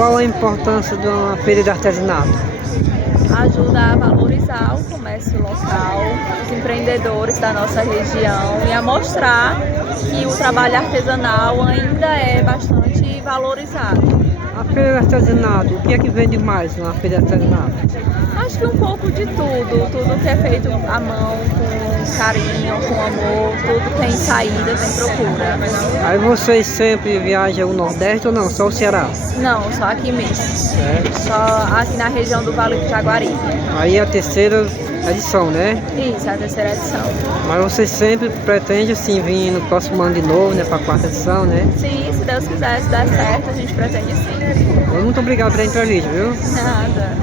qual a importância de uma feira de artesanato? Ajuda a valorizar o comércio local, os empreendedores da nossa região e a mostrar que o trabalho artesanal ainda é bastante valorizado. A feira de artesanato, o que é que vende mais na feira de artesanato? Acho que um pouco de tudo que é feito à mão, com carinho, com amor, tudo tem saída, tem procura. Aí vocês sempre viajam o Nordeste ou não? Só o Ceará? Não, só aqui mesmo. Certo. Só aqui na região do Vale do Jaguaribe. Aí é a terceira edição, né? Isso, é a terceira edição. Mas vocês sempre pretendem assim vir no próximo ano de novo, né? Para a quarta edição, né? Sim, se Deus quiser, se der certo, a gente pretende sim. Muito obrigado pela entrevista, viu? Nada.